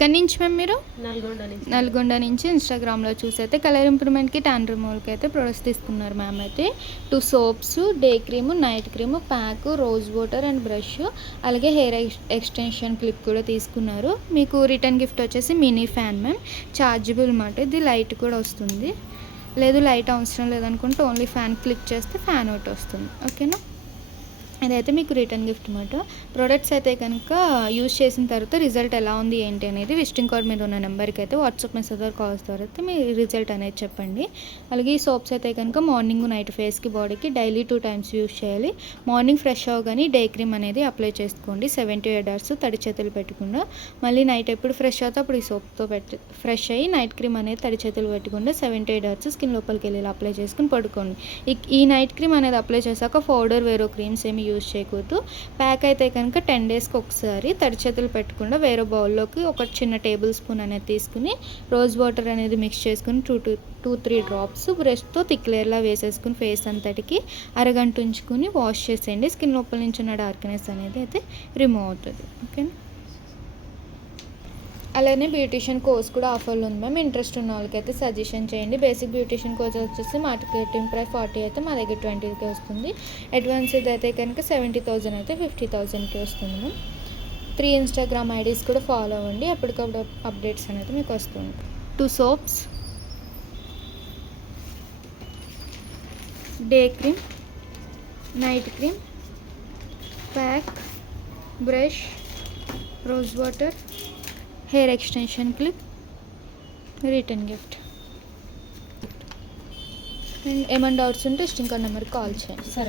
ఎక్కడి నుంచి మ్యామ్ మీరు? నల్గొండ నుంచి ఇన్స్టాగ్రామ్లో చూసి అయితే కలర్ ఇంప్రూవ్మెంట్కి ట్యాన్ రిమూవల్కి అయితే ప్రొడక్ట్స్ తీసుకున్నారు మ్యామ్. అయితే 2 soaps, day cream, night cream, pack, rose water and brush, అలాగే హెయిర్ ఎక్స్టెన్షన్ క్లిప్ కూడా తీసుకున్నారు. మీకు రిటర్న్ గిఫ్ట్ వచ్చేసి మినీ ఫ్యాన్ మ్యామ్, ఛార్జబుల్ అన్నమాట. ఇది లైట్ కూడా వస్తుంది. లేదు లైట్ అవసరం లేదనుకుంటే ఓన్లీ ఫ్యాన్ క్లిక్ చేస్తే ఫ్యాన్ అవుట్ వస్తుంది. ఓకేనా, ఇదైతే మీకు రిటర్న్ గిఫ్ట్ అన్నమాట. ప్రోడక్ట్స్ అయితే కనుక యూజ్ చేసిన తర్వాత రిజల్ట్ ఎలా ఉంది ఏంటి అనేది విజిటింగ్ కార్డ్ మీద ఉన్న నెంబర్కి అయితే వాట్సాప్ మెసేజ్ ద్వారా కాల్స్ ద్వారా అయితే మీ రిజల్ట్ అనేది చెప్పండి. అలాగే ఈ సోప్స్ అయితే కనుక మార్నింగ్ నైట్ ఫేస్కి బాడీకి డైలీ 2 టైమ్స్ యూజ్ చేయాలి. మార్నింగ్ ఫ్రెష్ అవ్వగానే డే క్రీమ్ అనేది అప్లై చేసుకోండి 7 to 8 hours తడి చేతులు పెట్టకుండా. మళ్ళీ నైట్ ఎప్పుడు ఫ్రెష్ అవుతే అప్పుడు ఈ సోప్తో ఫ్రెష్ అయ్యి నైట్ క్రీమ్ అనేది తడి చేతులు పెట్టకుండా 7 to 8 hours స్కిన్ లోపలికి వెళ్ళి అప్లై చేసుకుని పడుకోండి. ఈ నైట్ క్రీమ్ అనేది అప్లై చేశాక పౌడర్ వేరే క్రీమ్స్ ఏమి యూజ్ చేయకూడదు. ప్యాక్ అయితే కనుక 10 daysకి ఒకసారి తడి చేతులు పెట్టకుండా వేరే బౌల్లోకి ఒక చిన్న టేబుల్ స్పూన్ అనేది తీసుకుని రోజ్ వాటర్ అనేది మిక్స్ చేసుకుని 2-3 drops బ్రష్తో థిక్ లేయర్లా వేసేసుకుని ఫేస్ అంతటికి అరగంట ఉంచుకుని వాష్ చేసేయండి. స్కిన్ లోపల నుంచి ఉన్న డార్క్నెస్ అనేది అయితే రిమూవ్ అవుతుంది. ఓకేనా, అలానే బ్యూటిషియన్ కోర్స్ కూడా ఆఫర్లో ఉంది మ్యామ్. ఇంట్రెస్ట్ ఉన్న వాళ్ళకైతే సజెషన్ చేయండి. బేసిక్ బ్యూటిషియన్ కోర్స్ వచ్చేసి మార్కెటింగ్ ప్రైస్ 40 అయితే మా దగ్గర 20కి వస్తుంది. అడ్వాన్స్ అయితే కనుక 70,000 అయితే 50,000కి వస్తుంది మ్యామ్. 3 ఇన్స్టాగ్రామ్ ఐడీస్ కూడా ఫాలో అవ్వండి, ఎప్పటికప్పుడు అప్డేట్స్ అనేది మీకు వస్తుంది. 2 soaps, day cream, night cream, pack, brush, rose water, hair extension clip, return gift. And ఏమైనా డౌట్స్ ఉంటే స్టింకర్ నెంబర్కి కాల్ చేయండి. సరే.